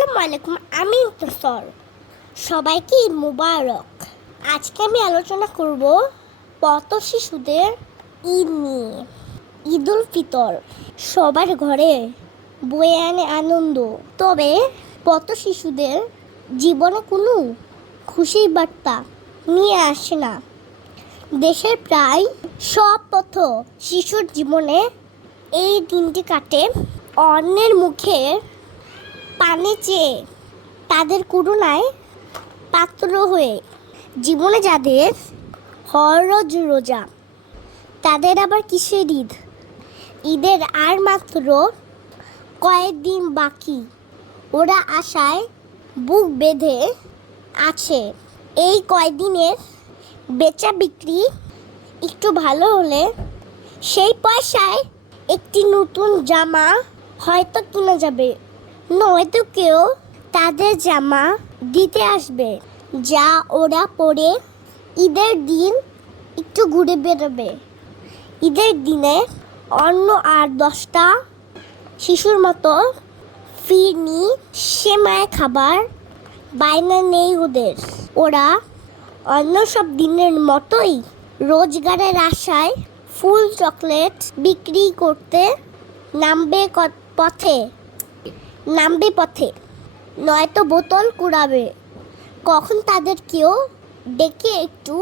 আসসালামু আলাইকুম, আমি ইন্তসর। সবাইকে ঈদ মুবারক। আজকে আমি আলোচনা করব পথ শিশুদের ঈদ নিয়ে। ঈদ উল ফিতর সবার ঘরে বয়ে আনে আনন্দ, তবে পথ শিশুদের জীবনে কোনো খুশির বার্তা নিয়ে আসে না। দেশের প্রায় সব পথ শিশুর জীবনে এই দিনটি কাটে অন্যের মুখে পানি চেয়ে, তাদের করুণায় পাত্র হয়ে। জীবনে যাদের হরজ রোজা, তাদের আবার কিসের ঈদ? ঈদের আর মাত্র কয়েকদিন বাকি, ওরা আশায় বুক বেঁধে আছে। এই কয়েকদিনের বেচা বিক্রি একটু ভালো হলে সেই পয়সায় একটি নতুন জামা হয়তো কিনা যাবে, নয়তো কেউ তাদের জামা দিতে আসবে, যা ওরা পরে ঈদের দিন একটু ঘুরে বেরোবে। ঈদের দিনে অন্য আর 10টা শিশুর মতো ফিরনি সেমাই খাবার বায়না নেই ওদের। ওরা অন্য সব দিনের মতোই রোজগারের আশায় ফুল চকলেট বিক্রি করতে নামবে পথে, নয়তো বোতল কুড়াবে। কখন তাদের কেউ ডেকে একটু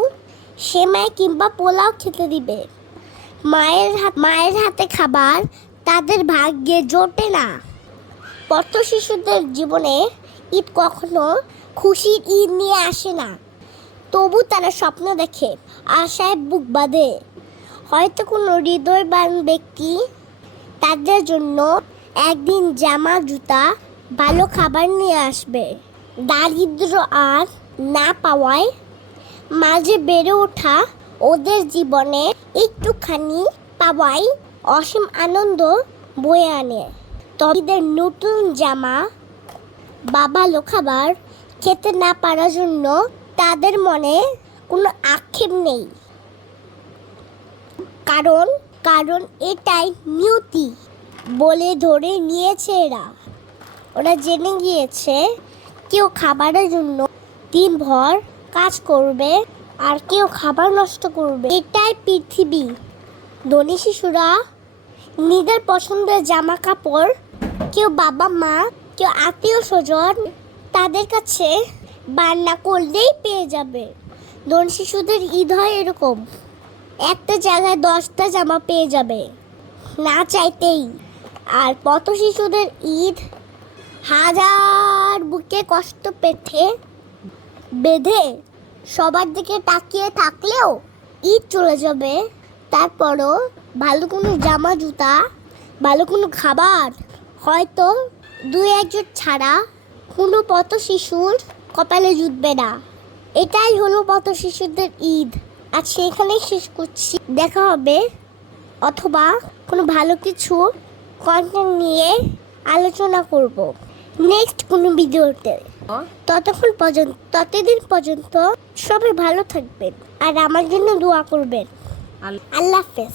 সেমাই কিংবা পোলাও খেতে দিবে। মায়ের হাতে খাবার তাদের ভাগ্যে জোটে না। পথ শিশুদের জীবনে ঈদ কখনো খুশির ঈদ নিয়ে আসে না, তবু তারা স্বপ্ন দেখে, আশায় বুক বাঁধে। হয়তো কোনো হৃদয়বান ব্যক্তি তাদের জন্য একদিন জামা, জুতা, ভালো খাবার নিয়ে আসবে। দারিদ্র আর না পাওয়ায় মাঝে বেড়ে ওঠা ওদের জীবনে একটুখানি পাওয়াই অসীম আনন্দ বয়ে আনে। তবে নতুন জামা বা ভালো খাবার খেতে না পারার জন্য তাদের মনে কোনো আক্ষেপ নেই, কারণ এটাই নিয়তি বলে ধরে নিয়েছে ওরা জেনে গিয়েছে, কেউ খাবারের জন্য দিনভর কাজ করবে আর কেউ খাবার নষ্ট করবে। এটাই পৃথিবী। ধনী শিশুরা নিজের পছন্দের জামা কাপড় কেউ বাবা মা, কেউ আত্মীয় স্বজন তাদের কাছে বায়না করলেই পেয়ে যাবে। ধনী শিশুদের ঈদ হয় এরকম, একটা জায়গায় 10টা জামা পেয়ে যাবে না চাইতেই। আর পথ শিশুদের ঈদ হাজার বুকে কষ্ট বেঁধে সবার দিকে তাকিয়ে থাকলেও ঈদ চলে যাবে। তারপরও ভালো কোনো জামা, জুতা, ভালো কোনো খাবার হয়তো 2-1 ছাড়া কোনো পথ শিশুর কপালে জুটবে না। এটাই হলো পথ শিশুদের ঈদ। আজকে এখানেই শেষ করছি। দেখা হবে অথবা কোনো ভালো কিছু কন্টেন্ট নিয়ে আলোচনা করব নেক্সট কোনো ভিডিওতে। ততদিন পর্যন্ত সবাই ভালো থাকবেন আর আমার জন্য দোয়া করবেন। আল্লাহ হাফেজ।